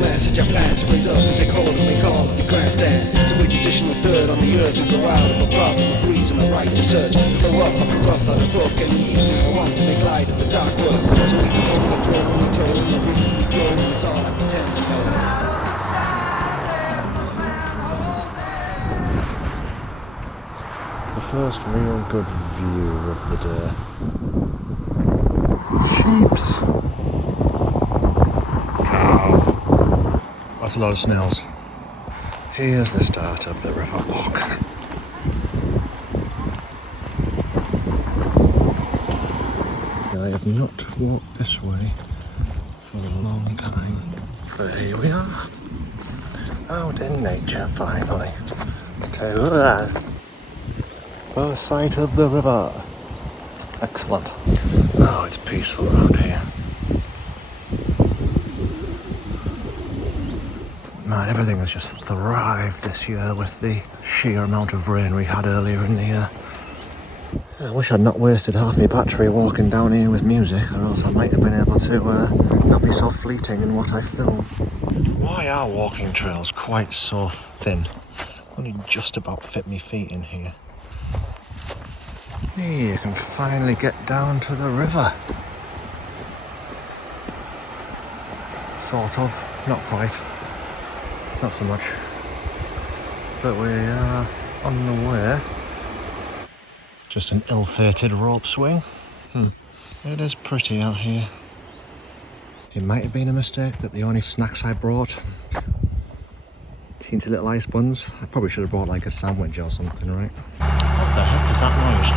Message I plan to raise up and take hold and make all of the grandstands. The way traditional dirt on the earth will go out of a problem of reason, a right to search. Grow up, I corrupt on a book and an evening. I want to make light of the dark work. So we can hold the throne when we told and the reason we flow, and it's all I pretend to know. The first real good view of the day. Sheeps. That's a lot of snails. Here's the start of the river walk. I have not walked this way for a long time, but here we are, out in nature finally. To first sight of the river. Excellent. Oh, it's peaceful around here. Man, everything has just thrived this year with the sheer amount of rain we had earlier in the year. I wish I'd not wasted half my battery walking down here with music, or else I might have been able to not be so fleeting in what I film. Why are walking trails quite so thin? Only just about fit me feet in here. Hey, you can finally get down to the river. Sort of, not quite. Not so much. But we are on the way. Just an ill-fated rope swing. It is pretty out here. It might have been a mistake that the only snacks I brought, teensy little ice buns. I probably should have brought like a sandwich or something, right? What the heck is that noise?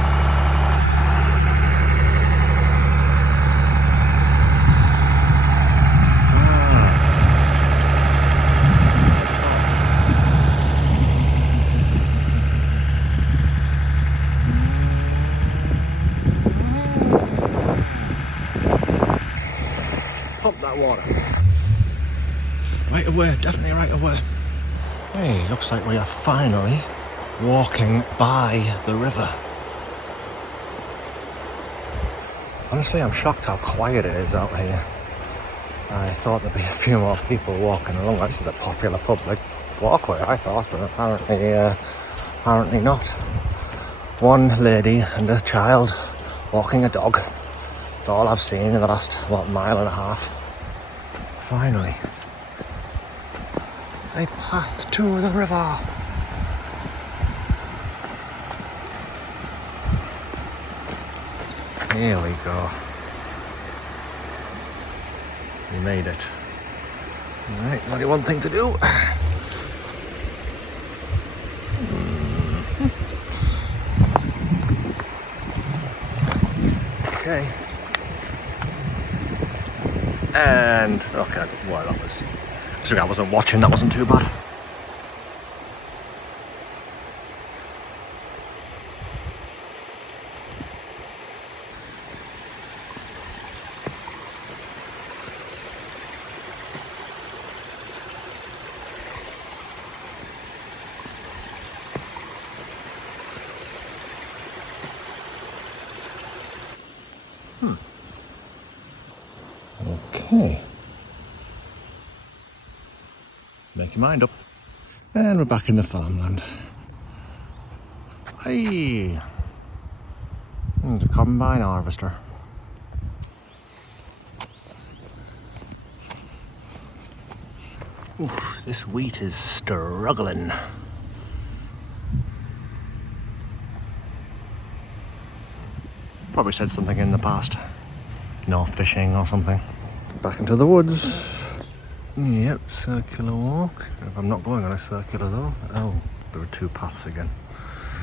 Pump that water. Right away, definitely right away. Hey, looks like we are finally walking by the river. Honestly, I'm shocked how quiet it is out here. I thought there'd be a few more people walking along. This is a popular public walkway, I thought, but apparently not. One lady and a child walking a dog. That's all I've seen in the last, mile and a half. Finally. A path to the river. Here we go. We made it. Alright, there's only one thing to do. Okay. And okay, well, that was, I wasn't watching, that wasn't too bad. Okay. Make your mind up. And we're back in the farmland. Hey! There's a combine harvester. Oof, this wheat is struggling. Probably said something in the past. No fishing or something. Back into the woods. Yep, circular walk. I'm not going on a circular though. Oh, There were two paths again.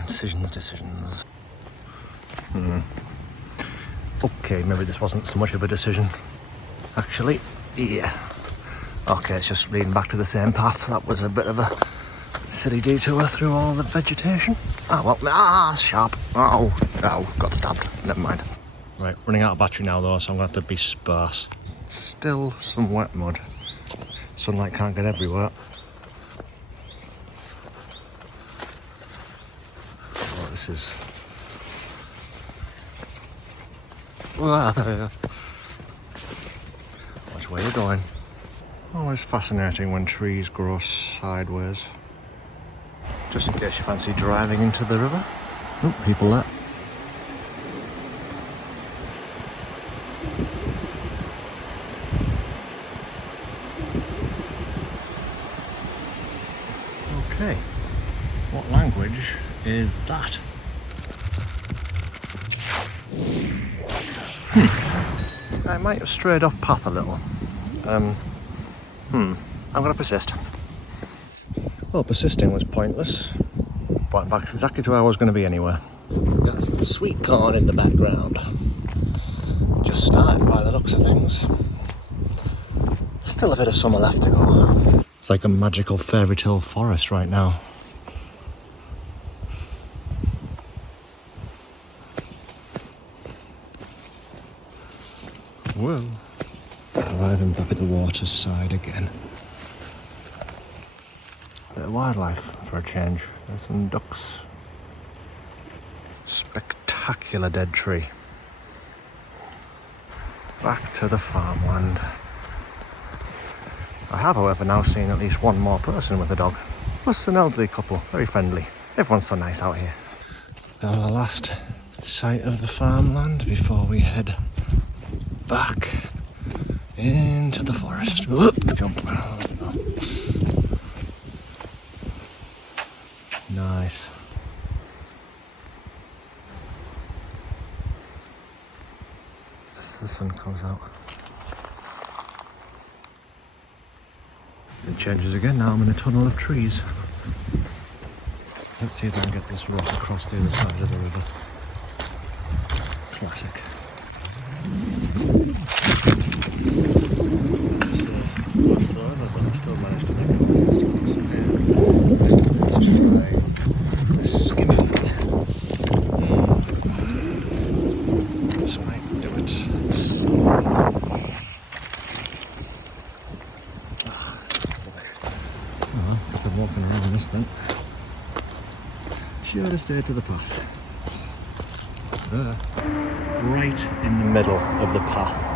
Decisions. Okay, maybe this wasn't so much of a decision. Actually, yeah. Okay, it's just leading back to the same path. That was a bit of a silly detour through all the vegetation. Oh well, sharp. Oh, got stabbed. Never mind. Right, running out of battery now though, so I'm gonna have to be sparse. Still some wet mud. Sunlight can't get everywhere. Oh, this is... Which way are you going? Always fascinating when trees grow sideways. Just in case you fancy driving into the river. Oh, people there. Okay, what language is that? I might have strayed off path a little. I'm gonna persist. Well, persisting was pointless. Went back exactly to where I was going to be anyway. Got some sweet corn in the background. Just starting by the looks of things. Still a bit of summer left to go. It's like a magical fairy tale forest right now. Whoa. Arriving back at the waterside again. Bit of wildlife for a change. There's some ducks. Spectacular dead tree. Back to the farmland. I have, however, now seen at least one more person with a dog. Plus an elderly couple, very friendly. Everyone's so nice out here. Our last sight of the farmland before we head back into the forest. Whoop, jump. Nice. As the sun comes out. It changes again now. I'm in a tunnel of trees. Let's see if I can get this rock across the other side of the river. Classic. It's slower, but I still managed to make it. Let's try a skimming. This might do it. Oh, guess I'm walking around this thing. Should have stayed to the path. Right in the middle of the path.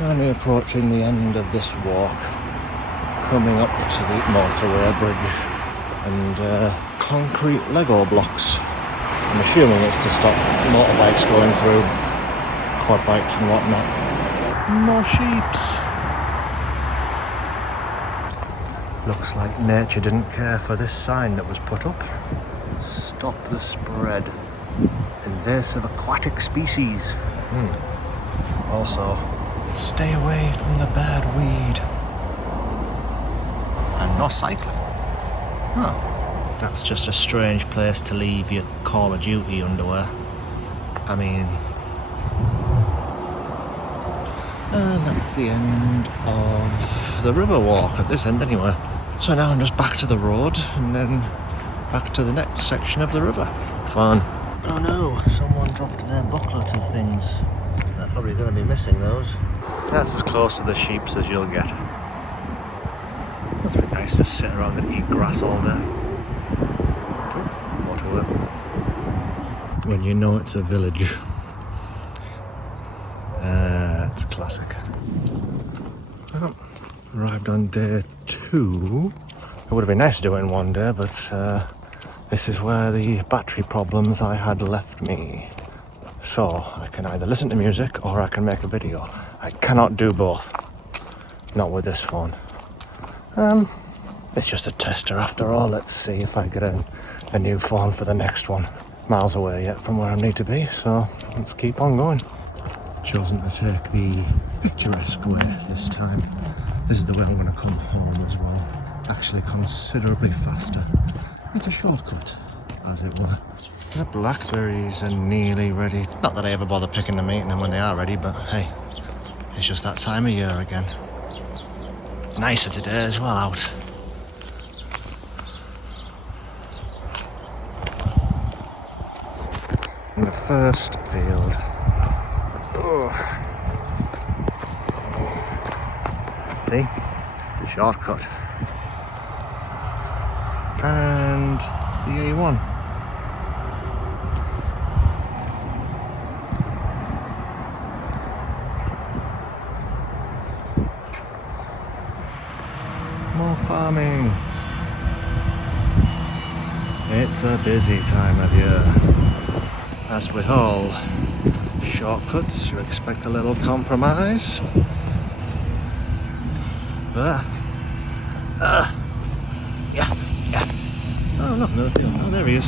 And we're approaching the end of this walk, coming up to the motorway bridge and concrete Lego blocks. I'm assuming it's to stop motorbikes going through, quad bikes and whatnot. More sheeps. Looks like nature didn't care for this sign that was put up. Stop the spread. Invasive aquatic species. Also, stay away from the bad weed. And no cycling. Huh. That's just a strange place to leave your Call of Duty underwear. I mean... And that's the end of the river walk, at this end anyway. So now I'm just back to the road and then back to the next section of the river. Fun. Oh no, someone dropped their booklet of things. They're probably going to be missing those. That's as close to the sheeps as you'll get. That's a bit nice, just sit around and eat grass all day. More to it. When you know it's a village. It's a classic. Well, arrived on day 2. It would have been nice to do it in one day, but this is where the battery problems I had left me. So, I can either listen to music or I can make a video. I cannot do both. Not with this phone. It's just a tester after all. Let's see if I get a new phone for the next one. Miles away yet from where I need to be, so let's keep on going. Chosen to take the picturesque way this time. This is the way I'm going to come home as well. Actually considerably faster. It's a shortcut, as it were. The blackberries are nearly ready. Not that I ever bother picking them, eating them when they are ready, but hey, it's just that time of year again. Nicer today as well out. In the first field. Oh. See? The shortcut. And the A1. More farming. It's a busy time of year. As with all shortcuts, you expect a little compromise. Yeah. Oh look, another field. Oh, there he is.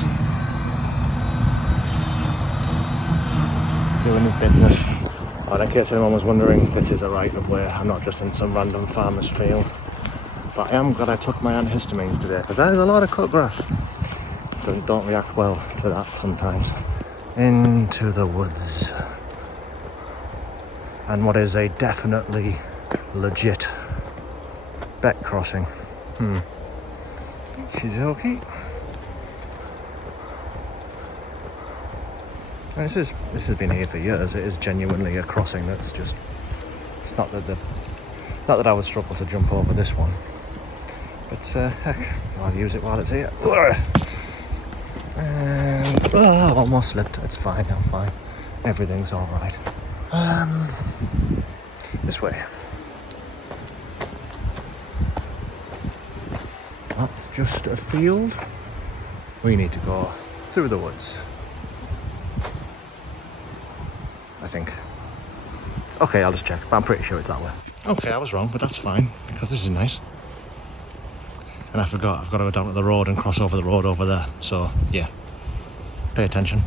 Doing his business. Oh, in case anyone was wondering, this is a right of way. I'm not just in some random farmer's field. But I am glad I took my antihistamines today, because there's a lot of cut grass. Don't react well to that sometimes. Into the woods. And what is a definitely legit beck crossing. She's okay. And this has been here for years. It is genuinely a crossing that's just. It's not that I would struggle to jump over this one, but heck, I'll use it while it's here. And almost slipped. It's fine. I'm fine. Everything's all right. This way. That's just a field. We need to go through the woods. I think. Okay, I'll just check, but I'm pretty sure it's that way. Okay, I was wrong, but that's fine, because this is nice. And I forgot, I've got to go down to the road and cross over the road over there. So, yeah, pay attention.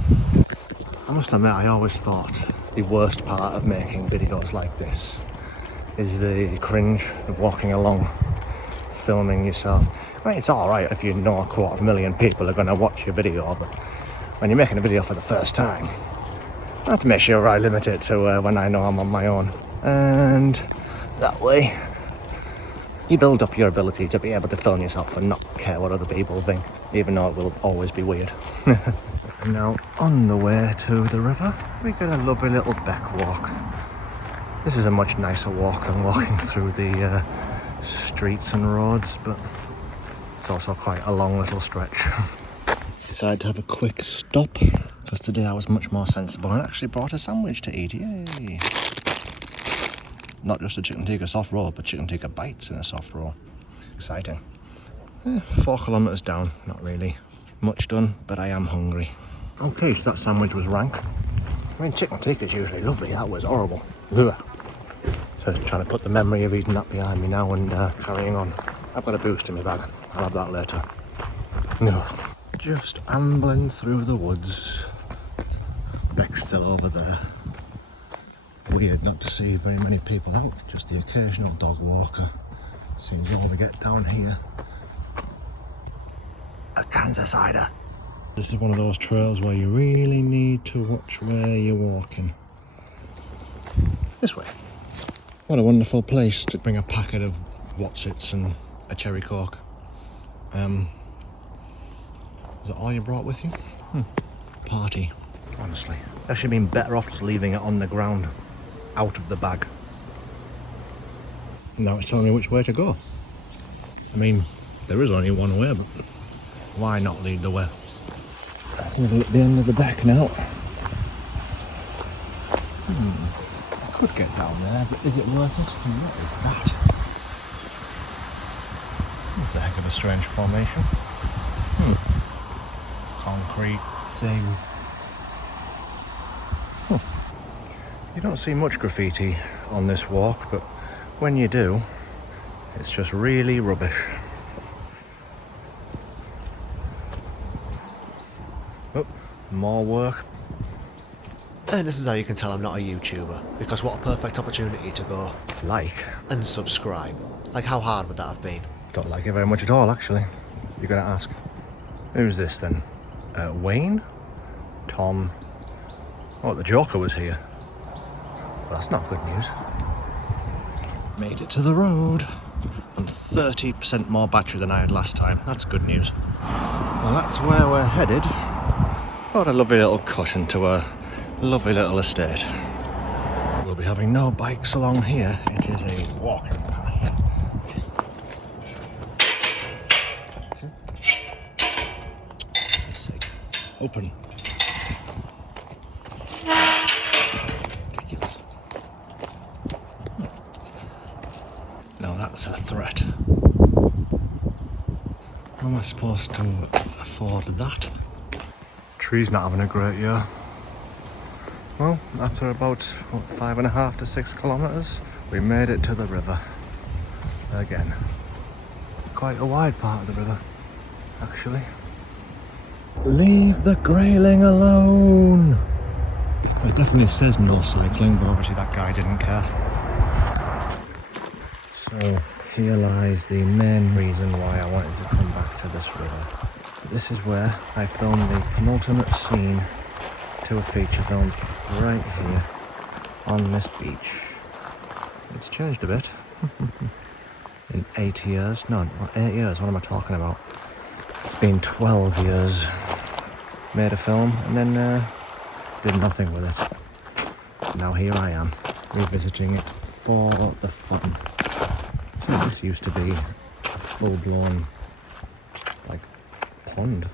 I must admit, I always thought the worst part of making videos like this is the cringe of walking along, filming yourself. I mean, it's alright if you know 250,000 people are going to watch your video, but when you're making a video for the first time, I have to make sure I limit it to when I know I'm on my own. And that way, you build up your ability to be able to film yourself and not care what other people think, even though it will always be weird. Now, on the way to the river, we get a lovely little beck walk. This is a much nicer walk than walking through the streets and roads, but it's also quite a long little stretch. Decided to have a quick stop, because today I was much more sensible and actually brought a sandwich to eat. Yay! Not just a chicken tikka soft roll, but chicken tikka bites in a soft roll. Exciting. 4 kilometres down, not really much done, but I am hungry. Okay, so that sandwich was rank. I mean, chicken tikka's usually lovely, that was horrible. Ugh. So trying to put the memory of eating that behind me now and carrying on. I've got a boost in my bag, I'll have that later. No. Just ambling through the woods. Beck's still over there. Weird not to see very many people out, just the occasional dog walker. Seems all we get down here. A Kansas cider. This is one of those trails where you really need to watch where you're walking. This way. What a wonderful place to bring a packet of Wotsits and a cherry coke. Is that all you brought with you? Party. Honestly, I should have been better off just leaving it on the ground, out of the bag. Now it's telling me which way to go. I mean, there is only one way, but why not lead the way? We're at the end of the beck now. I could get down there, but is it worth it? What is that? That's a heck of a strange formation. Concrete thing. You don't see much graffiti on this walk, but when you do, it's just really rubbish. Oh, more work. And this is how you can tell I'm not a YouTuber, because what a perfect opportunity to go Like? and subscribe. Like, how hard would that have been? Don't like it very much at all, actually. You gotta ask. Who's this then? Wayne? Tom? Oh, the Joker was here. Well, that's not good news. Made it to the road. And 30% more battery than I had last time. That's good news. Well, that's where we're headed. What a lovely little cut into a lovely little estate. We'll be having no bikes along here. It is a walking path. Let's see. Open. Ridiculous. Now that's a threat. How am I supposed to afford that? Tree's not having a great year. Well, after about 5.5 to 6 kilometres, we made it to the river. Again. Quite a wide part of the river, actually. Leave the grayling alone! It definitely says no cycling, but obviously that guy didn't care. So here lies the main reason why I wanted to come back to this river. This is where I filmed the penultimate scene to a feature film right here on this beach. It's changed a bit. In 8 years, no, 8 years, what am I talking about? It's been 12 years. Made a film and then did nothing with it. Now here I am, revisiting it for the fun. So this used to be a full-blown, like, pond.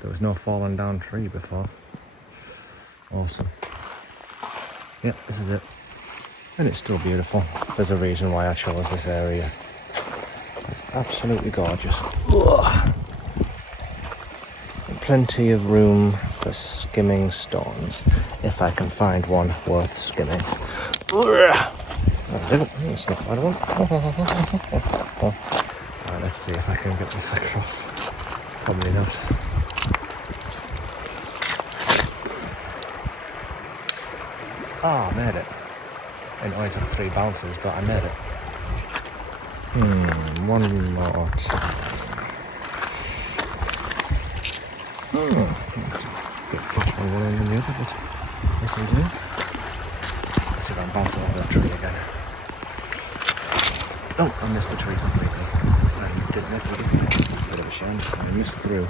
There was no fallen down tree before. Awesome. Yep, this is it. And it's still beautiful. There's a reason why I chose this area. It's absolutely gorgeous. Ugh. And plenty of room for skimming stones, if I can find one worth skimming. Ugh. It's not a bad one. Right, let's see if I can get this across. Probably not. Ah, I made it. It only took 3 bounces, but I made it. One more time. It's a bit faster on one end than the other, but yes I do. Let's see if I can bounce it over that tree again. Oh, I missed the tree completely. And didn't make it. It's a bit of a shame. I missed through.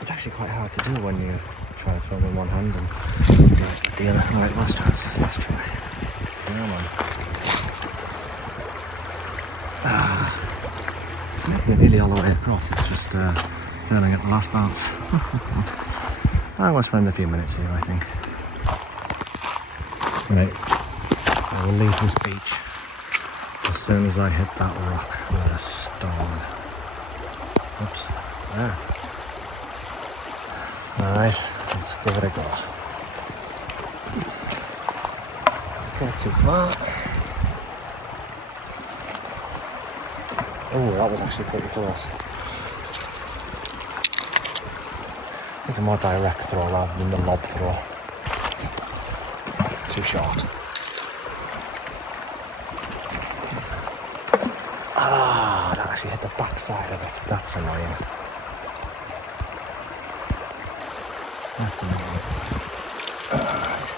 It's actually quite hard to do when you try to film in one hand and the other. Right, last chance, last try. Come on. It's making it nearly all the way across. It's just failing at the last bounce. I will spend a few minutes here, I think. Right, I will leave this beach as soon as I hit that rock with a stone. Oops, there. Alright, let's give it a go. Not too far. Oh, that was actually pretty close. I think a more direct throw rather than the lob throw. Too short. Ah, that actually hit the back side of it. That's annoying. That's annoying. Alright.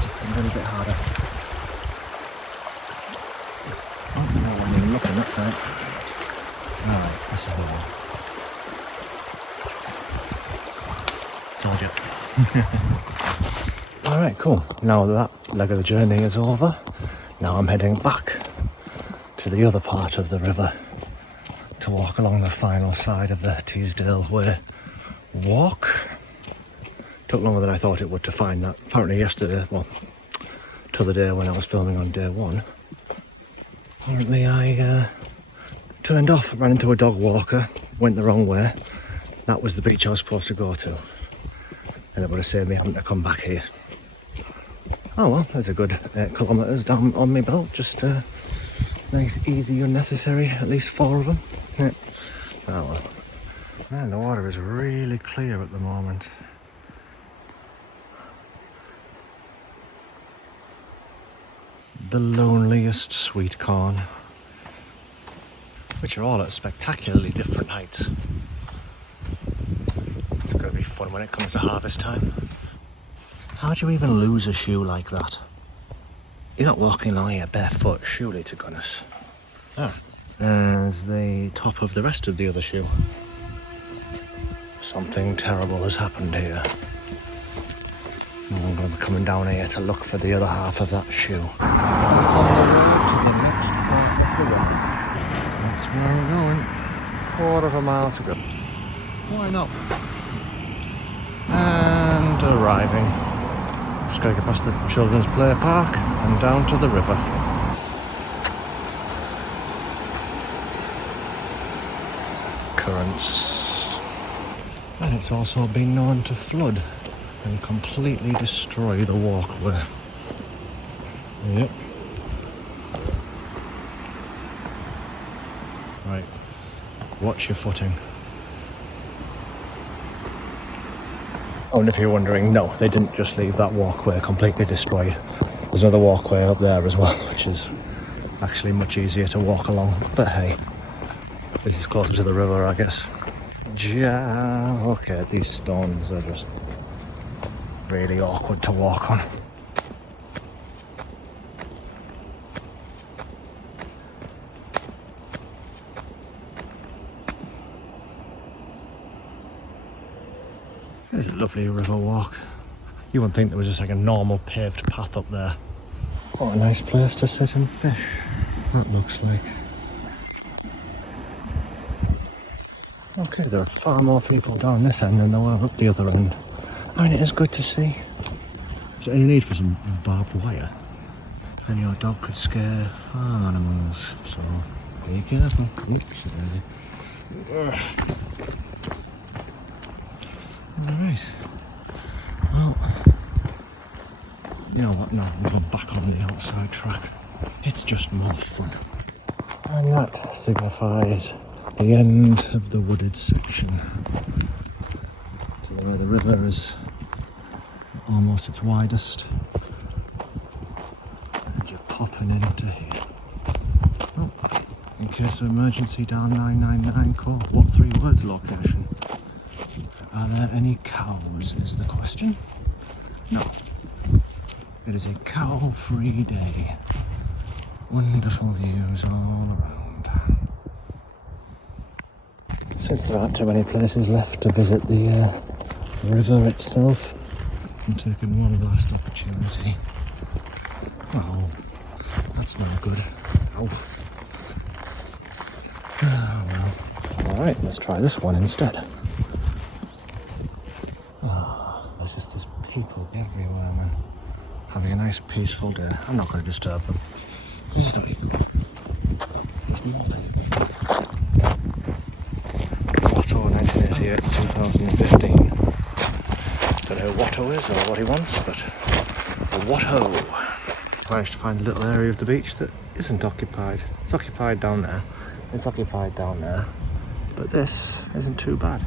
Just a little bit harder. Oh, no, I'm even looking that time. Alright, this is the one. Told you. Alright, cool. Now that leg of the journey is over, now I'm heading back to the other part of the river to walk along the final side of the Teesdale Way walk. Took longer than I thought it would to find that. Apparently yesterday, well, to the day when I was filming on day 1, apparently I turned off, ran into a dog walker, went the wrong way. That was the beach I was supposed to go to. And it would have saved me having to come back here. Oh well, there's a good 8 kilometres down on my belt. Just nice, easy, unnecessary, at least 4 of them. Yeah. Oh well. Man, the water is really clear at the moment. the loneliest sweet corn, which are all at spectacularly different heights. It's going to be fun when it comes to harvest time. How do you even lose a shoe like that? You're not walking along here barefoot, surely, to goodness. Ah, there's the top of the rest of the other shoe. Something terrible has happened here. I'm going to be coming down here to look for the other half of that shoe. Back on the road to the next part of the rock. That's where we're going. 1/4 mile to go. Why not? And arriving. Just got to get past the children's play park and down to the river. Currents. And it's also been known to flood and completely destroy the walkway. Yep. Right. Watch your footing. Oh, and if you're wondering, no, they didn't just leave that walkway completely destroyed. There's another walkway up there as well, which is actually much easier to walk along. But hey, this is closer to the river, I guess. Yeah, okay, these stones are just really awkward to walk on. There's a lovely river walk. You wouldn't think there was just like a normal paved path up there. What a nice place to sit and fish, that looks like. Okay, there are far more people down this end than there were up the other end. I mean, it is good to see. Is there any need for some barbed wire? And your dog could scare farm animals, so be careful. Oops, Alright. Well, you know what, no, I'm going back on the outside track. It's just more fun. And that signifies the end of the wooded section. To where the river is almost its widest. And you're popping into here. Oh, in case of emergency, dial 999, call what 3 words location? Are there any cows, is the question? No. It is a cow-free day. Wonderful views all around. Since there aren't too many places left to visit the river itself, I'm taking one last opportunity. Oh, that's not good. Oh. Oh well. Alright, let's try this one instead. Oh, there's just people everywhere, man. Having a nice peaceful day. I'm not going to disturb them. There we go. There's more people. Watto 1988 2015. Don't know who Watto is or what he wants, but Watto. Managed to find a little area of the beach that isn't occupied. It's occupied down there. It's occupied down there. But this isn't too bad.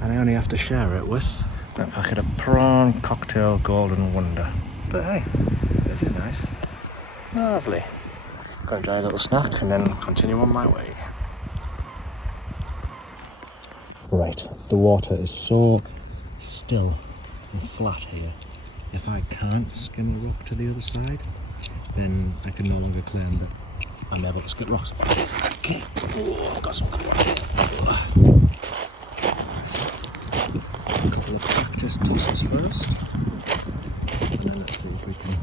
And I only have to share it with a packet of prawn cocktail golden wonder. But hey, this is nice. Lovely. Gonna enjoy a little snack and then continue on my way. Right, the water is so still and flat here. If I can't skim the rock to the other side, then I can no longer claim that I'm able to skip rocks. Okay, oh, I've got some good rocks here. A couple of practice tosses first. And then let's see if we can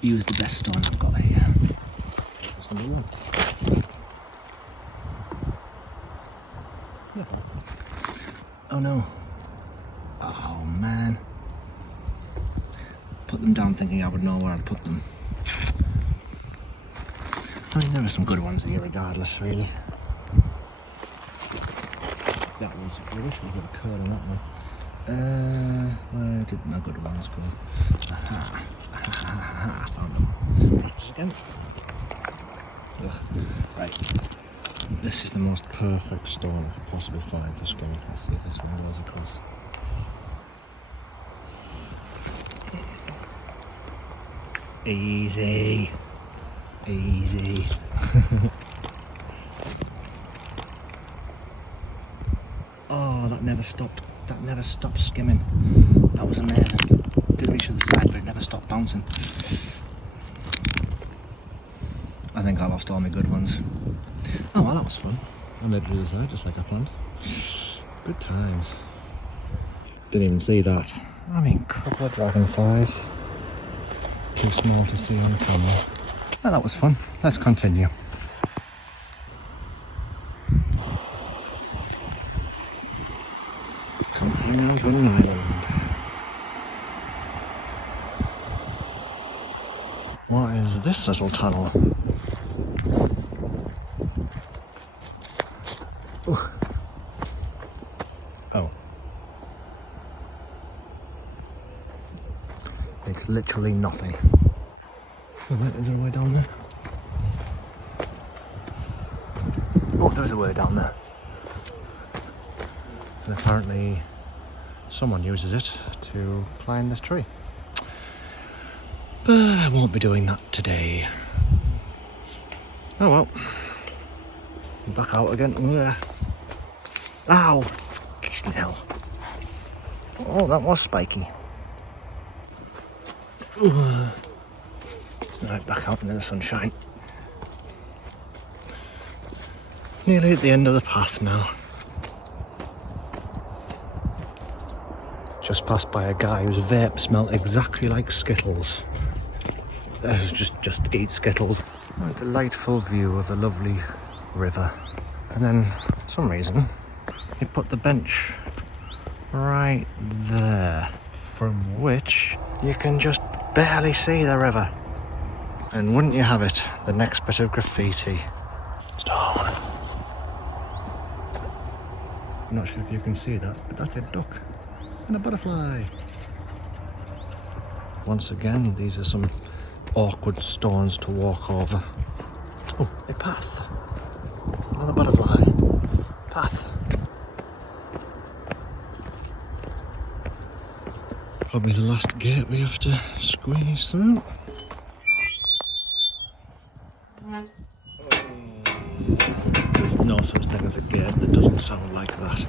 use the best stone I've got here. That's number 1. Not bad. Oh no. Oh man. Put them down thinking I would know where I'd put them. I mean, there are some good ones here regardless, really. That was rubbish. We've got a curl on that one. Where did my good ones go? Aha. Aha. Found them. Practice again. Ugh. Right. This is the most perfect stone I could possibly find for skimming. Let's see if this one goes across. Easy. Easy. Oh, that never stopped. That never stopped skimming. That was amazing. Did reach to the side, but it never stopped bouncing. I think I lost all my good ones. Oh well, that was fun. I made it to the side just like I planned. Good times. Didn't even see that. I mean, couple of dragonflies. Too small to see on camera. Oh, that was fun. Let's continue. Come hang out on an island. What is this little tunnel? Ooh. Oh. It's literally nothing. Oh, wait, is there a way down there? Oh, there's a way down there. And apparently someone uses it to climb this tree. But I won't be doing that today. Oh well. Back out again. Ugh. Ow! Fucking hell. Oh, that was spiky. Ugh. Right, back out into the sunshine. Nearly at the end of the path now. Just passed by a guy whose vape smelled exactly like Skittles. Just eat Skittles. A delightful view of a lovely river. And then, for some reason, he put the bench right there, from which you can just barely see the river. And wouldn't you have it, the next bit of graffiti. Stone. I'm not sure if you can see that, but that's a duck and a butterfly. Once again, these are some awkward stones to walk over. Oh, a path. Another butterfly. Path. Probably the last gate we have to squeeze through. There's no such thing as a gate that doesn't sound like that.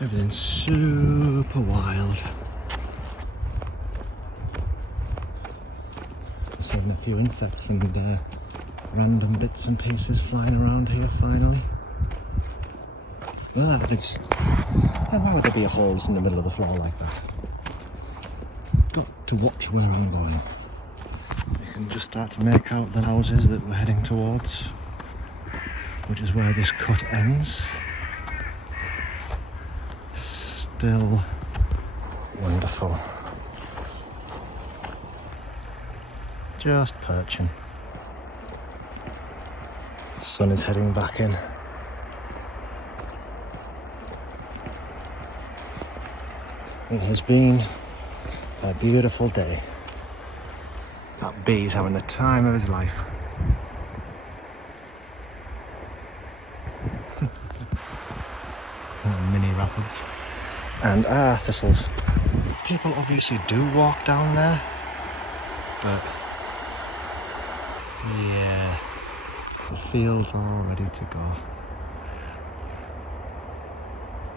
Everything's super wild. Seeing a few insects and random bits and pieces flying around here finally. Well, why would there be holes in the middle of the floor like that? Got to watch where I'm going. You can just start to make out the houses that we're heading towards, which is where this cut ends. Still wonderful. Just perching. Sun is heading back in. It has been a beautiful day. That bee's having the time of his life. Mini rapids. And thistles. People obviously do walk down there, but yeah, the field's all ready to go.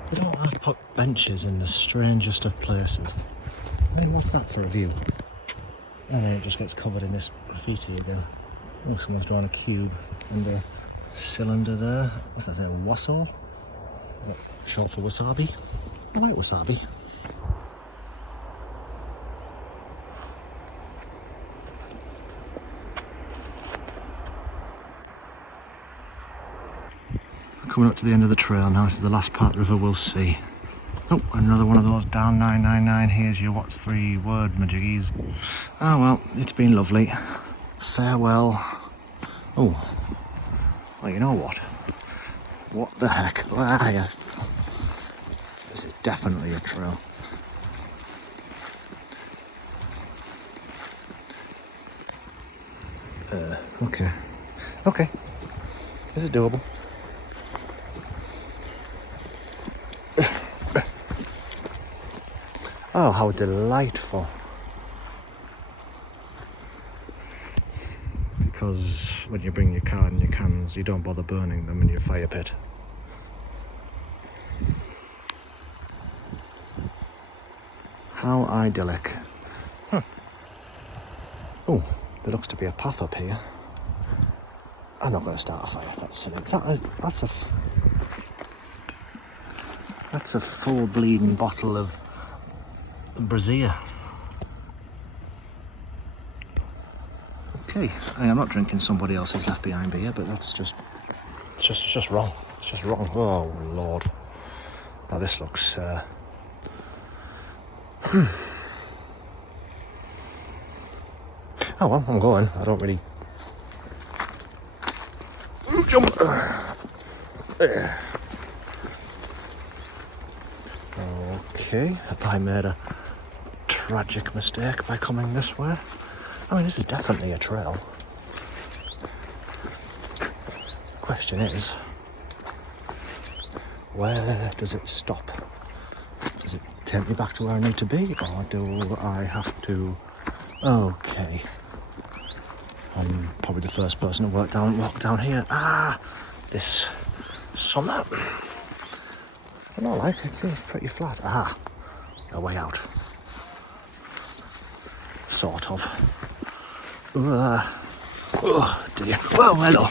They don't have to put benches in the strangest of places. I mean, what's that for a view? And then it just gets covered in this graffiti again. Oh, someone's drawn a cube and a cylinder there. What's that say? Waso? Is that short for wasabi? I like wasabi. Coming up to the end of the trail now. This is the last part of the river we'll see. Oh, another one of those down 999. Here's your what's 3 word majiggies. Oh well, it's been lovely. Farewell. Oh, well, you know what? What the heck? Ah, yeah. This is definitely a trail. Okay. Okay. This is doable. Oh, how delightful. because when you bring your car and your cans, you don't bother burning them in your fire pit. How idyllic. Oh, there looks to be a path up here. I'm not going to start a fire, that's silly. That's a full bleeding bottle of brazier. Okay, I'm not drinking somebody else's left behind beer, but that's just wrong. It's just wrong. Oh Lord. Now this looks Oh well, I'm going. I don't really jump. Okay, have I made a tragic mistake by coming this way? I mean, this is definitely a trail. Question is, where does it stop? Does it take me back to where I need to be, or do I have to... Okay. I'm probably the first person to walk down here. This summit. I don't know, like, it seems pretty flat. A way out. Sort of. Oh dear. Well, hello.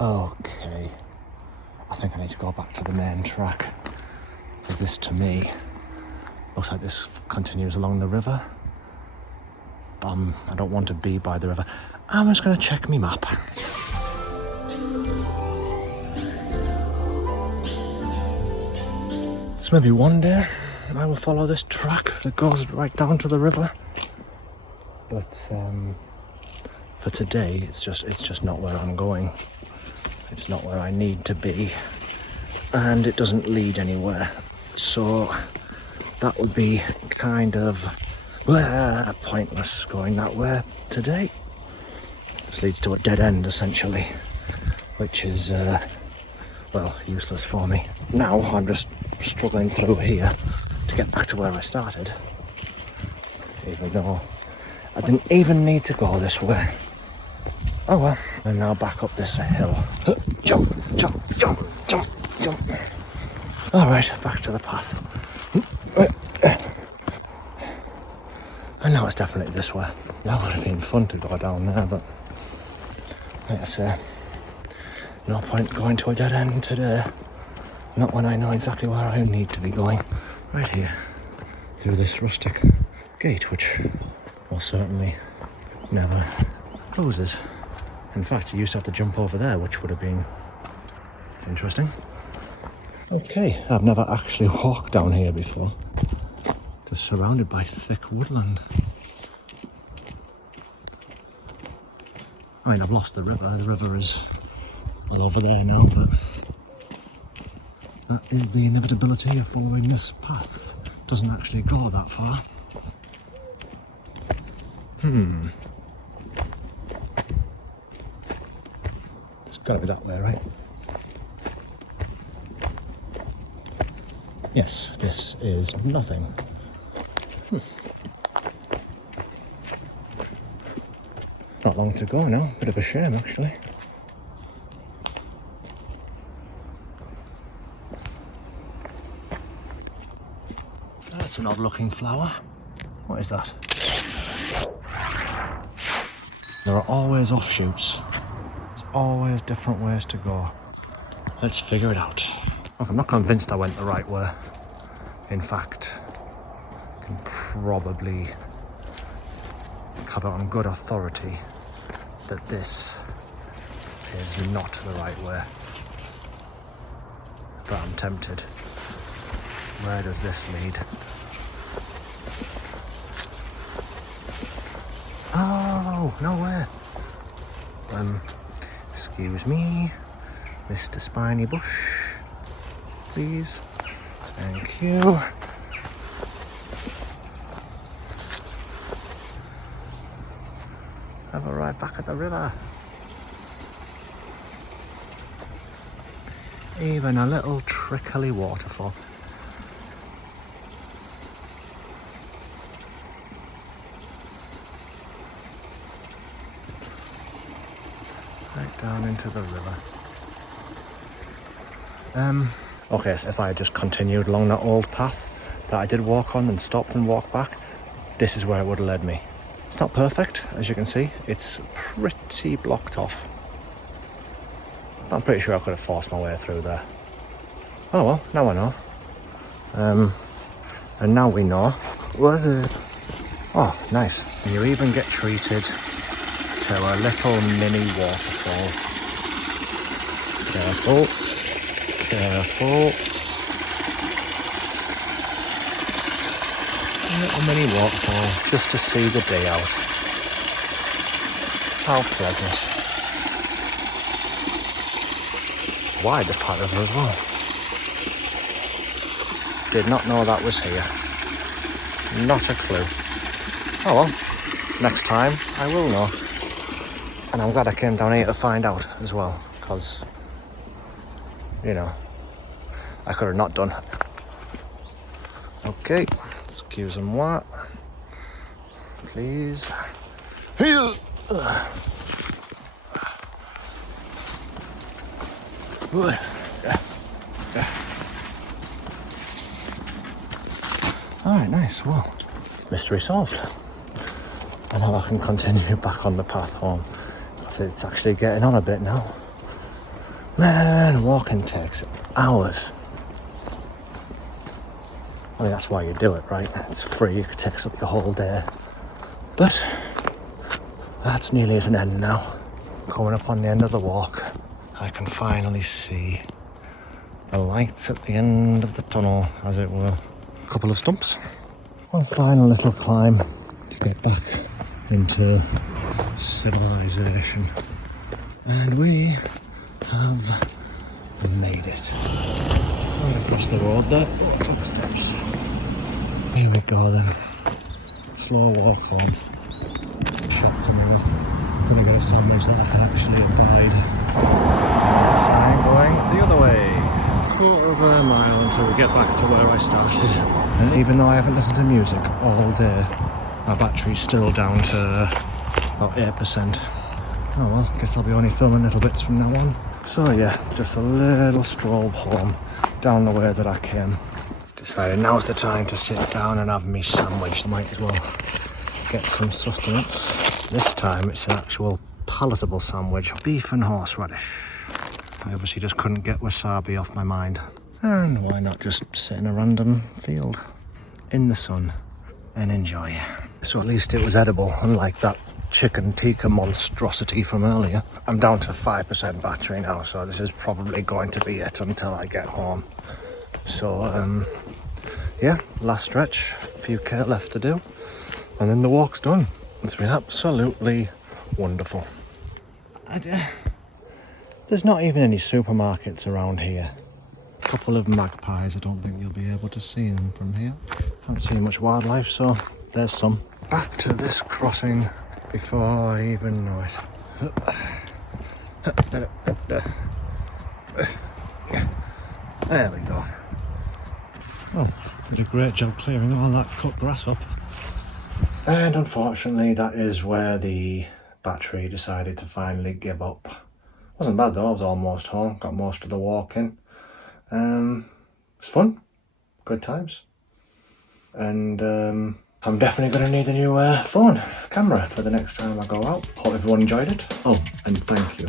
Okay. I think I need to go back to the main track. Because this, to me, looks like this continues along the river. I don't want to be by the river. I'm just going to check my map. So maybe one day I will follow this track that goes right down to the river. But for today, it's just not where I'm going. It's not where I need to be, and it doesn't lead anywhere. So that would be kind of pointless going that way today. This leads to a dead end essentially, which is useless for me. Now I'm just struggling through here to get back to where I started, even though I didn't even need to go this way. Oh well, I'm now back up this hill. Jump, jump, jump, jump, jump. Alright, back to the path. And now it's definitely this way. That would have been fun to go down there, but like I say, no point going to a dead end today. Not when I know exactly where I need to be going. Right here, through this rustic gate, which most certainly never closes. In fact, you used to have to jump over there, which would have been interesting. Okay, I've never actually walked down here before. Just surrounded by thick woodland. I mean, I've lost the river. The river is all over there now, but that is the inevitability of following this path. It doesn't actually go that far. It's got to be that way, right? Yes, this is nothing. Not long to go now. Bit of a shame, actually. That's an odd-looking flower. What is that? There are always offshoots. There's always different ways to go. Let's figure it out. Look, I'm not convinced I went the right way. In fact, I can probably have it on good authority that this is not the right way. But I'm tempted. Where does this lead? Oh, no way. Excuse me, Mr. Spiny Bush, please. Thank you. Have a ride back at the river. Even a little trickly waterfall. down into the river. Okay, so if I had just continued along that old path that I did walk on and stopped and walked back, this is where it would have led me. It's not perfect, as you can see. It's pretty blocked off. I'm pretty sure I could have forced my way through there. Oh well, now I know. And now we know where the... Oh, nice. And you even get treated to a little mini waterfall. Careful. Careful. A little mini waterfall just to see the day out. How pleasant. Wide this part of it as well. Did not know that was here. Not a clue. Oh well, next time I will know. And I'm glad I came down here to find out as well, because, you know, I could have not done. Okay, excusez-moi. Please. Alright, nice. Well, mystery solved. And now I can continue back on the path home, because it's actually getting on a bit now. Man, walking takes hours. I mean, that's why you do it, right? It's free, it takes up your whole day. But that's nearly as an end now. Coming up on the end of the walk, I can finally see the lights at the end of the tunnel, as it were. A couple of stumps. One final little climb to get back into civilization. And we have made it. Right across the road there, up steps. Here we go then. Slow walk home. Shop tomorrow. Gonna get a sandwich that I can actually abide. Sign going the other way. Quarter of a mile until we get back to where I started. And even though I haven't listened to music all day, my battery's still down to about 8%. Oh well, guess I'll be only filming little bits from now on. So yeah, just a little stroll home down the way that I came. Decided now's the time to sit down and have me sandwich. Might as well get some sustenance. This time it's an actual palatable sandwich. Beef and horseradish. I obviously just couldn't get wasabi off my mind. And why not just sit in a random field in the sun and enjoy. So at least it was edible, unlike that chicken tikka monstrosity from earlier. I'm down to 5% battery now, so this is probably going to be it until I get home. So yeah, last stretch, a few K left to do, and then the walk's done. It's been absolutely wonderful. There's not even any supermarkets around here. A couple of magpies, I don't think you'll be able to see them from here. Haven't seen much wildlife, so there's some. Back to this crossing before I even know it. There we go. Oh, did a great job clearing all that cut grass up. And unfortunately, that is where the battery decided to finally give up. Wasn't bad though, I was almost home, got most of the walk in. It was fun, good times. And I'm definitely going to need a new camera for the next time I go out. Hope everyone enjoyed it. Oh, and thank you